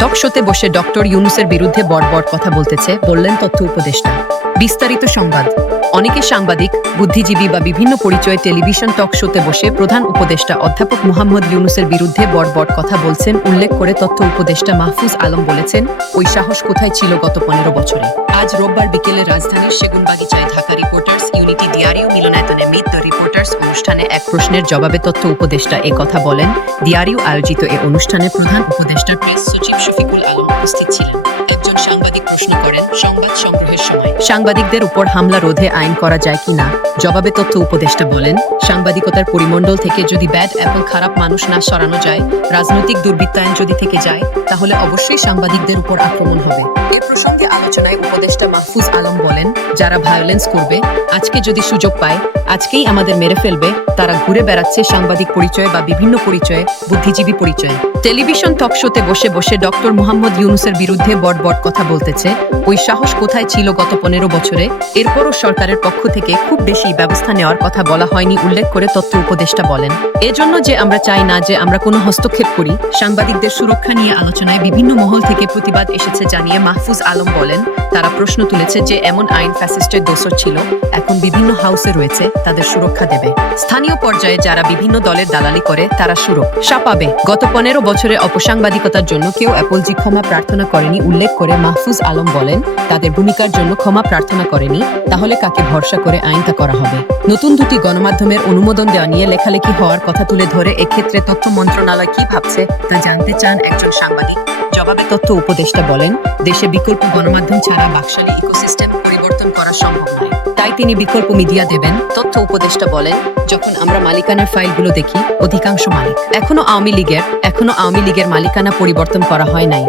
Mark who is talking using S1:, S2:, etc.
S1: টক শোতে বসে ডক্টর ইউনুসের বিরুদ্ধে বড় কথা বলতেছে, বললেন তথ্য উপদেষ্টা। বিস্তারিত সংবাদ। অনেকে সাংবাদিক, বুদ্ধিজীবী বা বিভিন্ন পরিচয়ে টেলিভিশন টক শোতে বসে প্রধান উপদেষ্টা অধ্যাপক মোহাম্মদ ইউনুসের বিরুদ্ধে বড় কথা বলছেন, উল্লেখ করে তথ্য উপদেষ্টা মাহফুজ আলম বলেছেন, ওই সাহস কোথায় ছিল গত পনেরো বছরে? আজ রোববার বিকেলে রাজধানীর সেগুনবাগিচায় ঢাকা রিপোর্টার্স ডিআরইউ মিলনায়তনে মিট দ্য রিপোর্টার্স অনুষ্ঠানে এক প্রশ্নের জবাবে তথ্য উপদেষ্টা এ কথা বলেন। ডিআরইউ আয়োজিত এ অনুষ্ঠানে প্রধান উপদেষ্টা প্রেস সচিব শফিকুল আলম উপস্থিত ছিলেন। একজন সাংবাদিক প্রশ্ন করেন, সংবাদ সংগ্রহের সময়, সাংবাদিকদের উপর হামলা রোধে আইন করা যায় কিনা জবাবে তথ্য উপদেষ্টা বলেন, সাংবাদিকতার পরিমণ্ডল থেকে যদি ব্যাড এবং খারাপ মানুষ না সরানো যায়, রাজনৈতিক দুর্বৃত্তায়ন যদি থেকে যায়, তাহলে অবশ্যই সাংবাদিকদের উপর আক্রমণ হবে। এ প্রসঙ্গে আলোচনায় উপদেষ্টা মাহফুজ আলম বলেন যারা ভায়োলেন্স করবে, আজকে যদি সুযোগ পায়, আজকেই আমাদের মেরে ফেলবে। তারা ঘুরে বেড়াচ্ছে সাংবাদিক পরিচয় বা বিভিন্ন পরিচয়ে, বুদ্ধিজীবী পরিচয়। টেলিভিশন টক শোতে বসে বসে ডক্টর মোহাম্মদ ইউনুসের বিরুদ্ধে বড় বড় কথা বলতেছে। ওই সাহস কোথায় ছিল গত পনেরো বছরে? এরপরও সরকারের পক্ষ থেকে খুব বেশি ব্যবস্থা নেওয়ার কথা বলা হয়নি, উল্লেখ করে তথ্য উপদেষ্টা বলেন। এজন্য যে আমরা চাই না যে আমরা কোনো হস্তক্ষেপ করি, সাংবাদিকদের সুরক্ষা নিয়ে আলোচনায় বিভিন্ন মহল থেকে প্রতিবাদ এসেছে জানিয়ে মাহফুজ আলম বলেন, তারা প্রশ্ন তুলেছে যে এমন আইন ফ্যাসিস্টের দোষর ছিল, এখন বিভিন্ন হাউসে রয়েছে, তাদের সুরক্ষা দেবে। স্থানীয় পর্যায়ে যারা বিভিন্ন দলের দালালি করে, তারা সুরক্ষা পাবে। গত পনেরো বছরে অপসাংবাদিকতার জন্য কেউ অ্যাপলজি ক্ষমা প্রার্থনা করেনি উল্লেখ করে মাহফুজ আলম বলেন, তাদের ভূমিকার জন্য ক্ষমা প্রার্থনা করেনি, তাহলে কাকে ভরসা করে আইনটা করা হবে? নতুন দুটি গণমাধ্যমের অনুমোদন দেওয়া নিয়ে লেখালেখি হওয়ার কথা তুলে ধরে এক্ষেত্রে তথ্য মন্ত্রণালয় কি ভাবছে তা জানতে চান একজন সাংবাদিক। জবাবে তথ্য উপদেষ্টা বলেন, দেশে বিকল্প গণমাধ্যম ছাড়া বাকশালী ইকোসিস্টেম পরিবর্তন করা সম্ভব নয়। তিনি বিকল্প মিডিয়া দেবেন। তথ্য উপদেষ্টা বলেন যখন আমরা মালিকানার ফাইলগুলো দেখি অধিকাংশ মালিক। এখনও আওয়ামী লীগের এখনও আওয়ামী লীগের মালিকানা পরিবর্তন করা হয় নাই।